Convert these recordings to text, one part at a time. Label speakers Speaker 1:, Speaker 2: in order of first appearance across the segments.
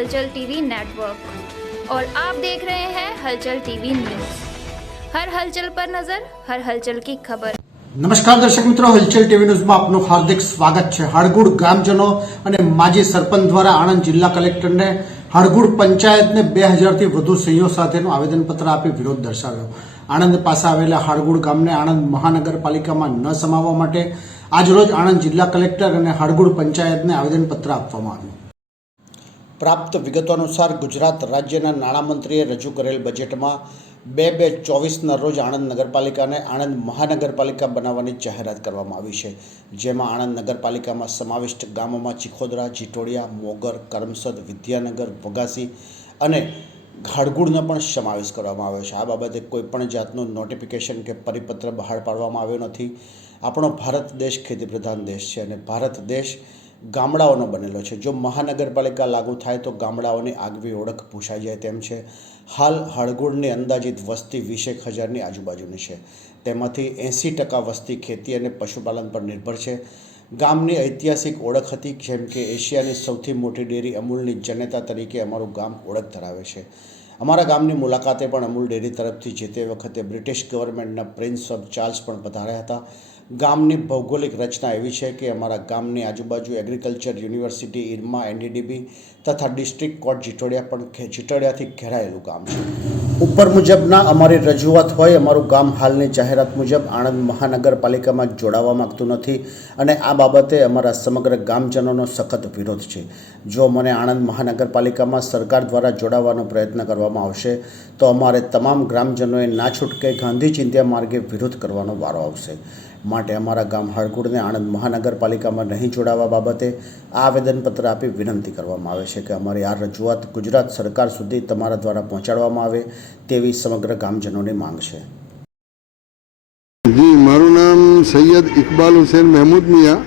Speaker 1: हलचल TV network और आप देख रहे हैं हलचल टीवी न्यूज हर हलचल पर नजर हर हलचल की खबर
Speaker 2: નમસ્કાર દર્શક મિત્રો હલચલ ટીવી ન્યૂઝમાં આપનું હાર્દિક સ્વાગત છે હળગુડ ગ્રામજનો અને માજી સરપંચ દ્વારા આણંદ જિલ્લા કલેક્ટરને હળગુડ પંચાયતને બે હજારથી વધુ સહીઓ સાથેનું આવેદનપત્ર આપી વિરોધ દર્શાવ્યો આણંદ પાસે આવેલા હળગુડ ગામને આણંદ મહાનગરપાલિકામાં ન સમાવવા માટે આજરોજ આણંદ જિલ્લા કલેક્ટર અને હળગુડ પંચાયતને આવેદનપત્ર આપવામાં આવ્યું પ્રાપ્ત વિગતો અનુસાર ગુજરાત રાજ્યના નાણામંત્રીએ રજૂ કરેલ બજેટમાં બે બે ચોવીસના રોજ આણંદ નગરપાલિકાને આણંદ મહાનગરપાલિકા બનાવવાની જાહેરાત કરવામાં આવી છે. જેમાં આણંદ નગરપાલિકામાં સમાવિષ્ટ ગામોમાં ચિખોદરા, જીટોડિયા, મોગર, કરમસદ, વિદ્યાનગર વગાસી અને ઘાડગુડનો પણ સમાવેશ કરવામાં આવ્યો છે. આ બાબતે કોઈપણ જાતનું નોટિફિકેશન કે પરિપત્ર બહાર પાડવામાં આવ્યો નથી. આપણો ભારત દેશ ખેતીપ્રધાન દેશ છે અને ભારત દેશ ગામડાઓનો બનેલો છે. જો મહાનગરપાલિકા લાગુ થાય તો ગામડાઓની આગવી ઓળખ પૂછાઈ જાય તેમ છે. હાલ હળગુડની અંદાજિત વસ્તી વીસેક હજારની આજુબાજુની છે. તેમાંથી એંસી ટકા વસ્તી ખેતી અને પશુપાલન પર નિર્ભર છે. ગામની ઐતિહાસિક ઓળખ હતી જેમ કે એશિયાની સૌથી મોટી ડેરી અમૂલની જનેતા તરીકે અમારું ગામ ઓળખ ધરાવે છે. અમારા ગામની મુલાકાતે પણ અમૂલ ડેરી તરફથી જે તે વખતે બ્રિટિશ ગવર્મેન્ટના પ્રિન્સ ઓફ ચાર્લ્સ પણ પધાર્યા હતા. ગામની ભૌગોલિક રચના એવી છે કે અમારા ગામની આજુબાજુ એગ્રીકલ્ચર યુનિવર્સિટી ઇરમા એનડીડીબી તથા ડિસ્ટ્રિક્ટ કોર્ટ જીટોડિયા પણ જીટોડિયાથી ઘેરાયેલું ગામ છે. ઉપર મુજબના અમારી રજૂઆત હોય, અમારું ગામ હાલની જાહેરાત મુજબ આણંદ મહાનગરપાલિકામાં જોડાવા માગતું નથી અને આ બાબતે અમારા સમગ્ર ગામજનોનો સખત વિરોધ છે. જો મને આણંદ મહાનગરપાલિકામાં સરકાર દ્વારા જોડાવાનો પ્રયત્ન કરવામાં આવશે, તો અમારે તમામ ગ્રામજનોએ ના છૂટકે ગાંધી ચિંધ્યા માર્ગે વિરોધ કરવાનો વારો આવશે. માટે અમારા ગામ હળકુડને આણંદ મહાનગરપાલિકામાં નહીં જોડાવા બાબતે આવેદનપત્ર આપી વિનંતી કરવામાં આવે છે કે અમારી આ રજૂઆત ગુજરાત સરકાર સુધી તમારા દ્વારા પહોંચાડવામાં આવે તેવી સમગ્ર ગામજનોની માંગ છે.
Speaker 3: જી, મારું નામ સૈયદ ઇકબાલ હુસેન મહેમૂદ મિયા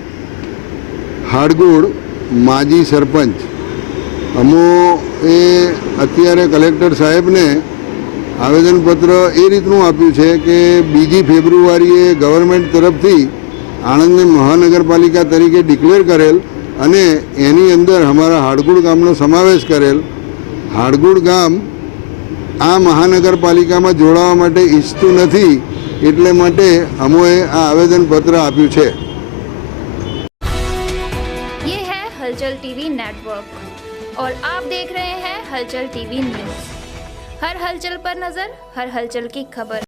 Speaker 3: હાડગોડ માજી સરપંચ. અમો એ અત્યારે કલેક્ટર સાહેબને આવેદનપત્ર એ રીતનું આપ્યું છે કે બીજી ફેબ્રુઆરીએ ગવર્મેન્ટ તરફથી આણંદને મહાનગરપાલિકા તરીકે ડિક્લેર કરેલ અને એની અંદર અમારા હાડગુડ ગામનો સમાવેશ કરેલ હાડગુડ ગામ આ મહાનગરપાલિકામાં જોડાવા માટે ઈચ્છતું નથી એટલે માટે અમોએ આ આવેદનપત્ર આપ્યું છે
Speaker 1: ये है हलचल टीवी नेटवर्क और आप देख रहे हैं हलचल टीवी न्यूज હર હલચલ પર નજર હર હલચલ કી ખબર